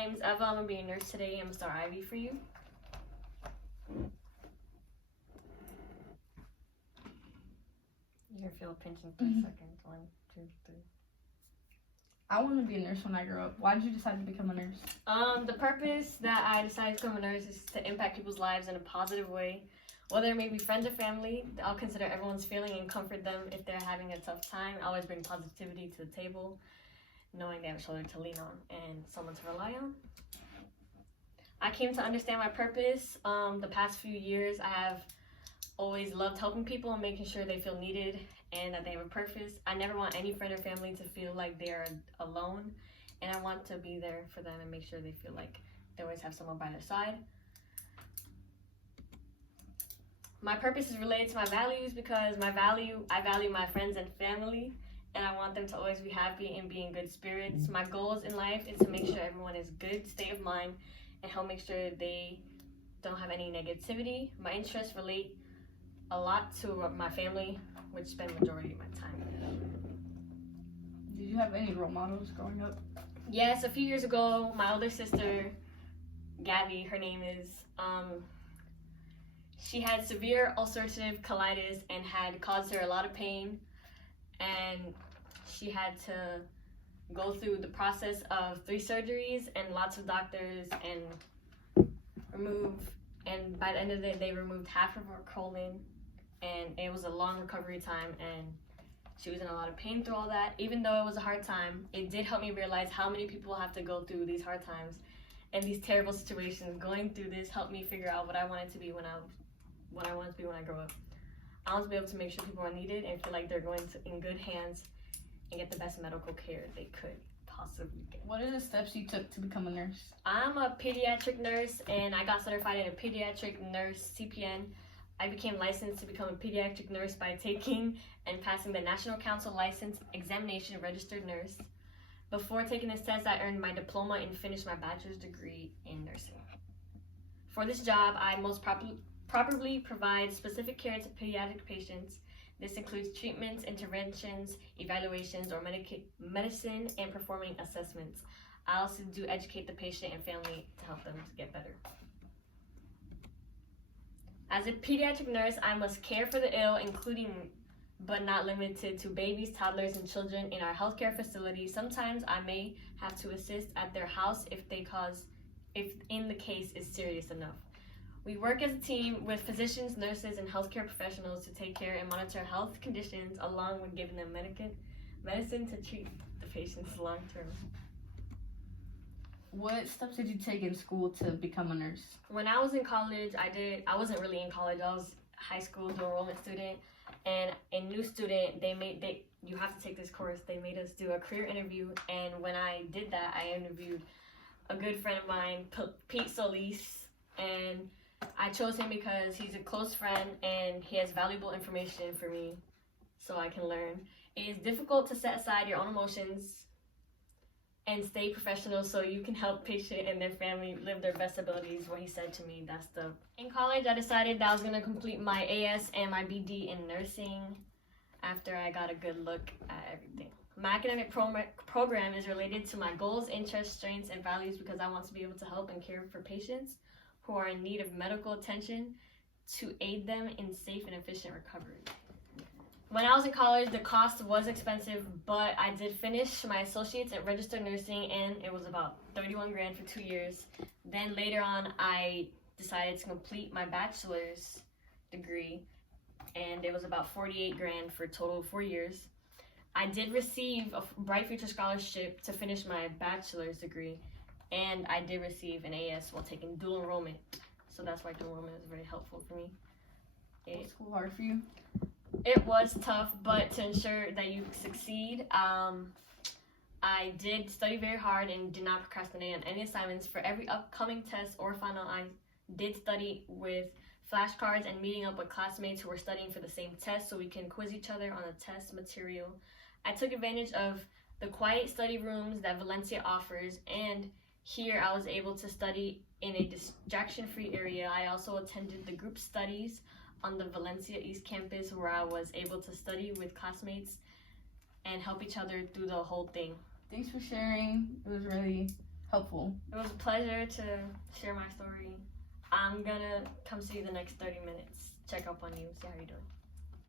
name is Eva. I'm going to be a nurse today. I'm going to start IV for you. You're going to feel a pinch in 3 seconds. 1, 2, 3. I want to be a nurse when I grow up. Why did you decide to become a nurse? The purpose that I decided to become a nurse is to impact people's lives in a positive way. Whether it may be friends or family, I'll consider everyone's feeling and comfort them if they're having a tough time. I always bring positivity to the table, knowing they have a shoulder to lean on and someone to rely on. I came to understand my purpose. The past few years, I have always loved helping people and making sure they feel needed and that they have a purpose. I never want any friend or family to feel like they're alone, and I want to be there for them and make sure they feel like they always have someone by their side. My purpose is related to my values because I value my friends and family, and I want them to always be happy and be in good spirits. My goals in life is to make sure everyone is good state of mind and help make sure they don't have any negativity. My interests relate a lot to my family, which spend majority of my time. Did you have any role models growing up? Yes, a few years ago, my older sister, Gabby, her name is, she had severe ulcerative colitis and had caused her a lot of pain, and she had to go through the process of 3 surgeries and lots of doctors and by the end of the day, they removed half of her colon, and it was a long recovery time, and she was in a lot of pain through all that. Even though it was a hard time, it did help me realize how many people have to go through these hard times and these terrible situations. Going through this helped me figure out what I wanted to be when I grow up. I want to be able to make sure people are needed and feel like they're going in good hands and get the best medical care they could possibly get. What are the steps you took to become a nurse? I'm a pediatric nurse, and I got certified in a pediatric nurse CPN. I became licensed to become a pediatric nurse by taking and passing the National Council License Examination Registered Nurse. Before taking this test, I earned my diploma and finished my bachelor's degree in nursing. For this job, I most properly provide specific care to pediatric patients. This includes treatments, interventions, evaluations, or medicine, and performing assessments. I also do educate the patient and family to help them to get better. As a pediatric nurse, I must care for the ill, including but not limited to babies, toddlers, and children in our healthcare facilities. Sometimes I may have to assist at their house if in the case is serious enough. We work as a team with physicians, nurses, and healthcare professionals to take care and monitor health conditions, along with giving them medicine to treat the patients long term. What steps did you take in school to become a nurse? When I was in college, I wasn't really in college. I was a high school dual enrollment student, and a new student, you have to take this course. They made us do a career interview, and when I did that, I interviewed a good friend of mine, Pete Solis, and I chose him because he's a close friend and he has valuable information for me so I can learn. It is difficult to set aside your own emotions and stay professional so you can help patient and their family live their best abilities, what he said to me. In college, I decided that I was going to complete my AS and my BD in nursing after I got a good look at everything. My academic program is related to my goals, interests, strengths, and values because I want to be able to help and care for patients who are in need of medical attention to aid them in safe and efficient recovery. When I was in college, the cost was expensive, but I did finish my associates at registered nursing, and it was about $31,000 for 2 years. Then later on, I decided to complete my bachelor's degree, and it was about $48,000 for a total of 4 years. I did receive a Bright Future Scholarship to finish my bachelor's degree, and I did receive an AS while taking dual enrollment. So that's why dual enrollment is very helpful for me. Was school hard for you? It was tough, but to ensure that you succeed, I did study very hard and did not procrastinate on any assignments. For every upcoming test or final, I did study with flashcards and meeting up with classmates who were studying for the same test so we can quiz each other on the test material. I took advantage of the quiet study rooms that Valencia offers, and here I was able to study in a distraction-free area. I also attended the group studies on the Valencia East Campus where I was able to study with classmates and help each other through the whole thing. Thanks for sharing. It was really helpful. It was a pleasure to share my story. I'm gonna come see you the next 30 minutes. Check up on you, see how you're doing.